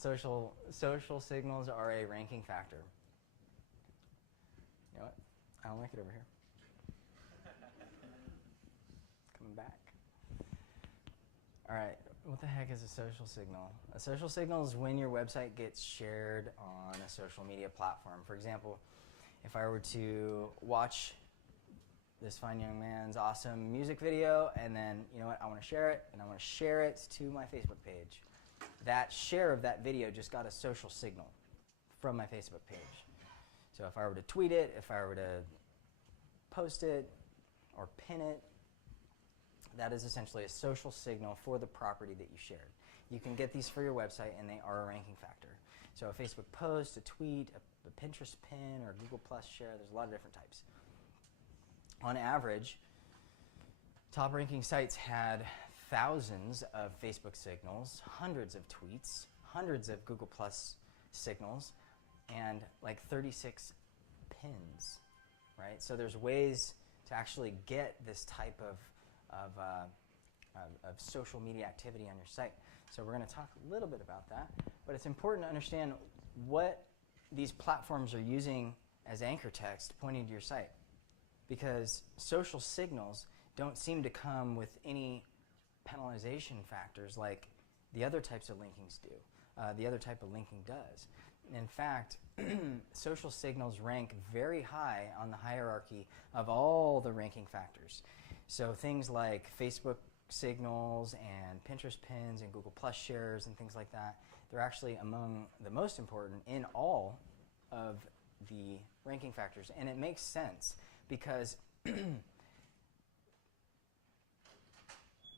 Social signals are a ranking factor. You know what? I don't like it over here. Coming back. All right, what the heck is a social signal? A social signal is when your website gets shared on a social media platform. For example, if I were to watch this fine young man's awesome music video, and then, you know what, I want to share it, and I want to share it to my Facebook page. That share of that video just got a social signal from my Facebook page. So if I were to tweet it, if I were to post it or pin it, that is essentially a social signal for the property that you shared. You can get these for your website, and they are a ranking factor. So a Facebook post, a tweet, a Pinterest pin, or a Google Plus share, there's a lot of different types. On average, top ranking sites had thousands of Facebook signals, hundreds of tweets, hundreds of Google Plus signals, and like 36 pins, right? So there's ways to actually get this type of social media activity on your site. So we're going to talk a little bit about that, but it's important to understand what these platforms are using as anchor text pointing to your site, because social signals don't seem to come with any penalization factors like the other types of linkings do. The other type of linking does. In fact, social signals rank very high on the hierarchy of all the ranking factors. So things like Facebook signals and Pinterest pins and Google Plus shares and things like that, they're actually among the most important in all of the ranking factors. And it makes sense because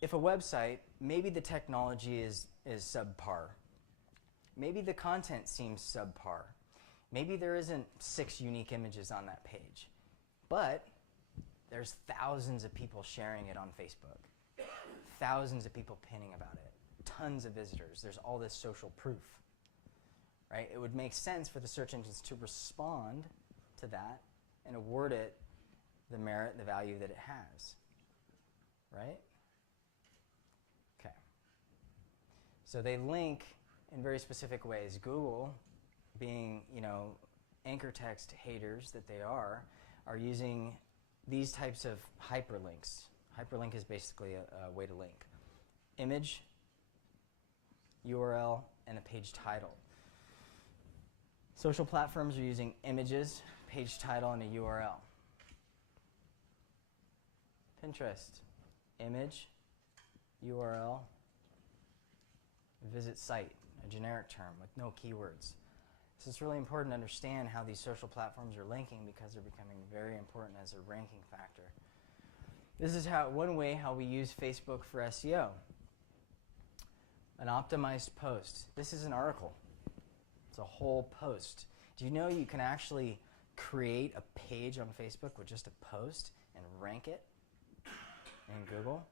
if a website, maybe the technology is subpar. Maybe the content seems subpar. Maybe there isn't 6 unique images on that page. But there's thousands of people sharing it on Facebook. Thousands of people pinning about it. Tons of visitors. There's all this social proof. Right? It would make sense for the search engines to respond to that and award it the merit, the value that it has. Right? Okay. So they link in very specific ways. Google, being, anchor text haters that they are using these types of hyperlinks. Hyperlink is basically a way to link. Image, URL, and a page title. Social platforms are using images, page title, and a URL. Pinterest, image, URL, visit site, a generic term with no keywords. So it's really important to understand how these social platforms are linking because they're becoming very important as a ranking factor. This is one way how we use Facebook for SEO. An optimized post. This is an article. It's a whole post. Do you know you can actually create a page on Facebook with just a post and rank it in Google?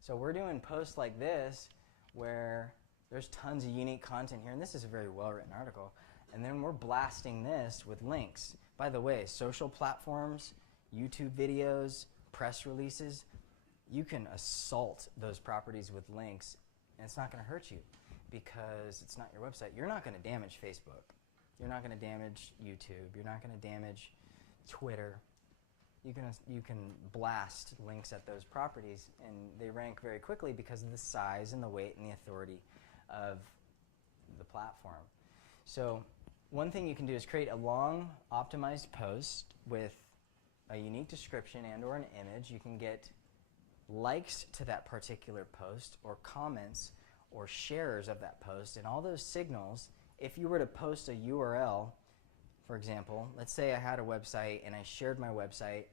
So we're doing posts like this where there's tons of unique content here, and this is a very well-written article. And then we're blasting this with links. By the way, social platforms, YouTube videos, press releases, you can assault those properties with links, and it's not going to hurt you because it's not your website. You're not going to damage Facebook. You're not going to damage YouTube. You're not going to damage Twitter. You can blast links at those properties, and they rank very quickly because of the size and the weight and the authority of the platform. So one thing you can do is create a long optimized post with a unique description and or an image. You can get likes to that particular post or comments or shares of that post, and all those signals. If you were to post a URL, for example, let's say I had a website and I shared my website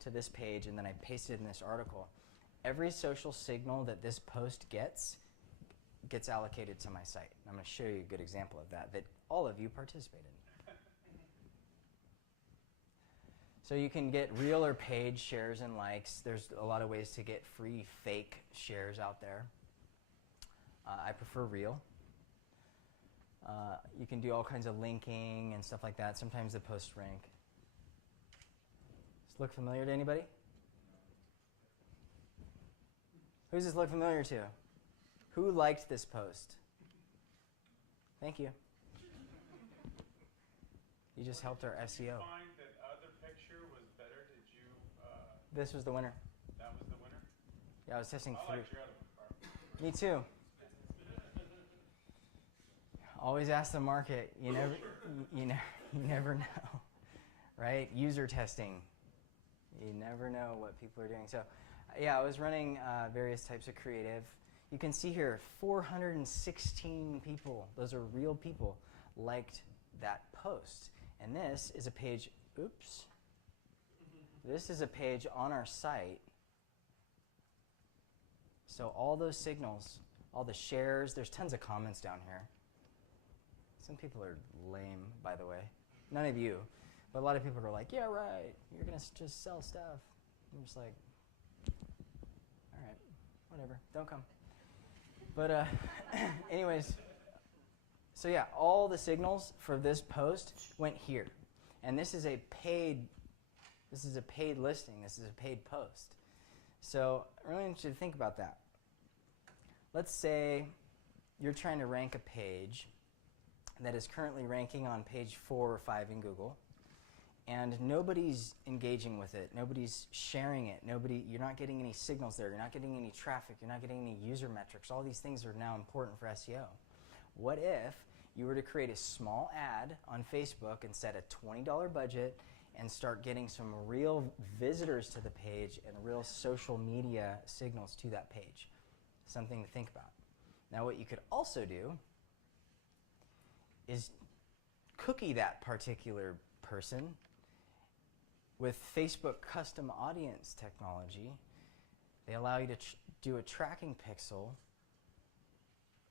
to this page and then I pasted in this article, every social signal that this post gets allocated to my site. I'm going to show you a good example of that all of you participated in. So you can get real or paid shares and likes. There's a lot of ways to get free fake shares out there. I prefer real. You can do all kinds of linking and stuff like that. Sometimes the posts rank. Does this look familiar to anybody? Who does this look familiar to? Who liked this post? Thank you. You just helped our SEO. Did you find that other picture was better? Did you? This was the winner. That was the winner? Yeah, I was testing I three. liked your other one, Carl. Me too. Always ask the market. You never know, right? User testing. You never know what people are doing. So, yeah, I was running various types of creative. You can see here, 416 people, those are real people, liked that post. And this is a page, oops. This is a page on our site. So all those signals, all the shares, there's tons of comments down here. Some people are lame, by the way. None of you. But a lot of people are like, yeah, right, you're going to just sell stuff. I'm just like, all right, whatever, don't come. But anyways, so yeah, all the signals for this post went here. And this is a paid listing. This is a paid post. So I really want you to think about that. Let's say you're trying to rank a page that is currently ranking on page 4 or 5 in Google, and nobody's engaging with it. Nobody's sharing it. You're not getting any signals there. You're not getting any traffic. You're not getting any user metrics. All these things are now important for SEO. What if you were to create a small ad on Facebook and set a $20 budget and start getting some real visitors to the page and real social media signals to that page? Something to think about. Now, what you could also do is cookie that particular person with Facebook custom audience technology. They allow you to do a tracking pixel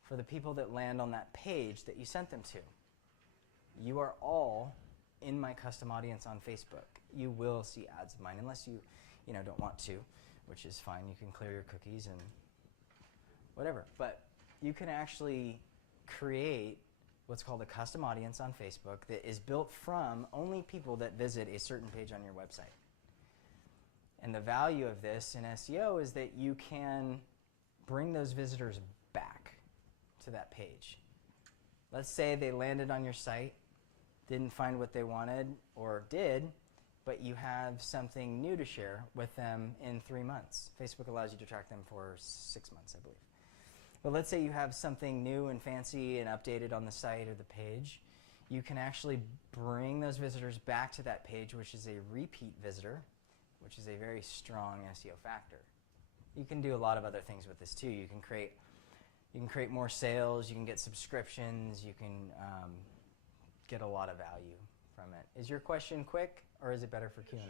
for the people that land on that page that you sent them to. You are all in my custom audience on Facebook. You will see ads of mine, unless you don't want to, which is fine. You can clear your cookies and whatever. But you can actually create what's called a custom audience on Facebook that is built from only people that visit a certain page on your website. And the value of this in SEO is that you can bring those visitors back to that page. Let's say they landed on your site, didn't find what they wanted, or did, but you have something new to share with them in 3 months. Facebook allows you to track them for 6 months, I believe. But let's say you have something new and fancy and updated on the site or the page. You can actually bring those visitors back to that page, which is a repeat visitor, which is a very strong SEO factor. You can do a lot of other things with this too. You can create more sales, you can get subscriptions, you can get a lot of value from it. Is your question quick, or is it better for Q&A? How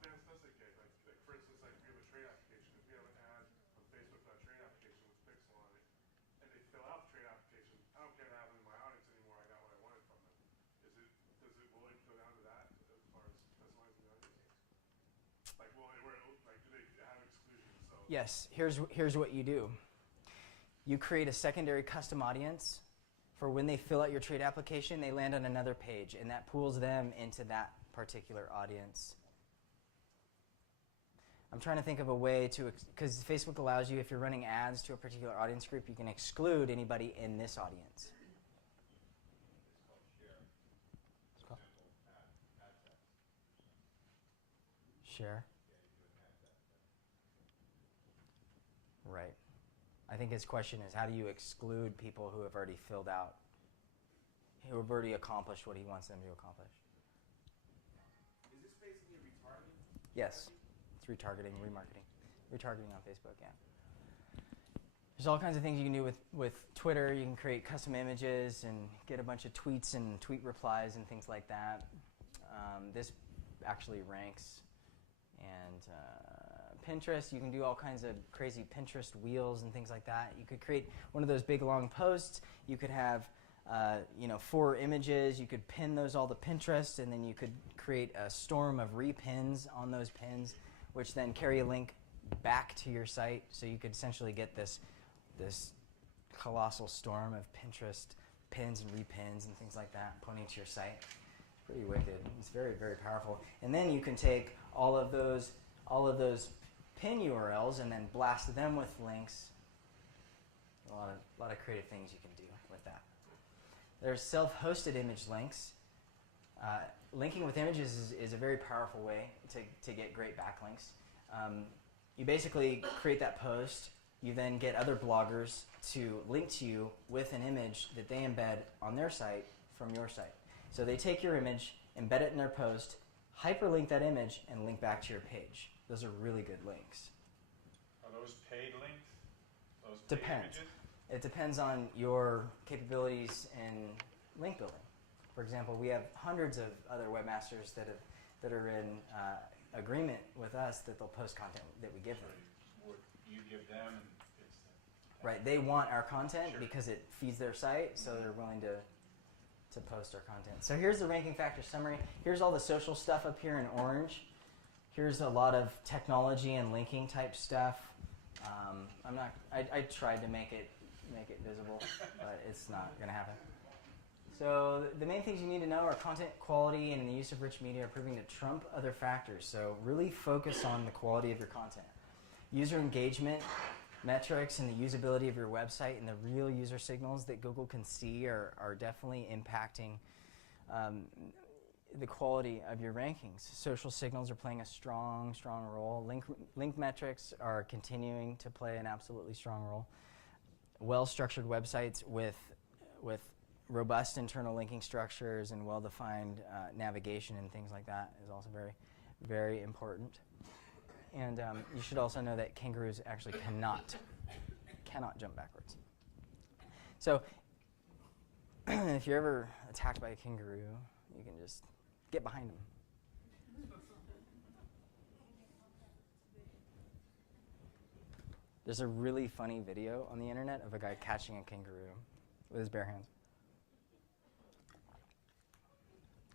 advanced does it get? Like for instance, like we have a trade application. If we have an ad on Facebook about a trade application with Pixel on it, and they fill out the trade application, I don't care to have them in my audience anymore. I got what I wanted from them. Will it go down to that as far as customizing the audience? Like, do they have exclusions? So Yes. Here's what you do. You create a secondary custom audience for when they fill out your trade application, they land on another page, and that pulls them into that particular audience. I'm trying to think of a way to, because Facebook allows you, if you're running ads to a particular audience group, you can exclude anybody in this audience. It's called share. Share. Right. I think his question is, how do you exclude people who have already filled out, who have already accomplished what he wants them to accomplish? is this basically retargeting? Yes. It's retargeting, remarketing. Retargeting on Facebook, yeah. There's all kinds of things you can do with Twitter. You can create custom images and get a bunch of tweets and tweet replies and things like that. This actually ranks. And Pinterest, you can do all kinds of crazy Pinterest wheels and things like that. You could create one of those big long posts. You could have 4 images. You could pin those all to Pinterest, and then you could create a storm of repins on those pins, which then carry a link back to your site. So you could essentially get this colossal storm of Pinterest pins and repins and things like that pointing to your site. It's pretty wicked. It's very, very powerful. And then you can take all of those pin URLs and then blast them with links. A lot of creative things you can do with that. There's self-hosted image links. Linking with images is a very powerful way to get great backlinks. You basically create that post. You then get other bloggers to link to you with an image that they embed on their site from your site. So they take your image, embed it in their post, hyperlink that image, and link back to your page. Those are really good links. Are those paid links? Those paid Depends. images? It depends on your capabilities in link building. For example, we have hundreds of other webmasters that are in agreement with us that they'll post content that we give them. Would you give them and it's Right, they want our content Sure. because it feeds their site, so they're willing to post our content. So here's the ranking factor summary. Here's all the social stuff up here in orange. Here's a lot of technology and linking type stuff. I tried to make it visible, but it's not going to happen. So the main things you need to know are content quality and the use of rich media are proving to trump other factors. So really focus on the quality of your content. User engagement metrics and the usability of your website and the real user signals that Google can see are definitely impacting the quality of your rankings. Social signals are playing a strong role. Link metrics are continuing to play an absolutely strong role. Well-structured websites with robust internal linking structures and well-defined navigation and things like that is also very, very important. And you should also know that kangaroos actually cannot jump backwards. So if you're ever attacked by a kangaroo, you can just get behind them. There's a really funny video on the internet of a guy catching a kangaroo with his bare hands.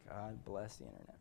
God bless the internet.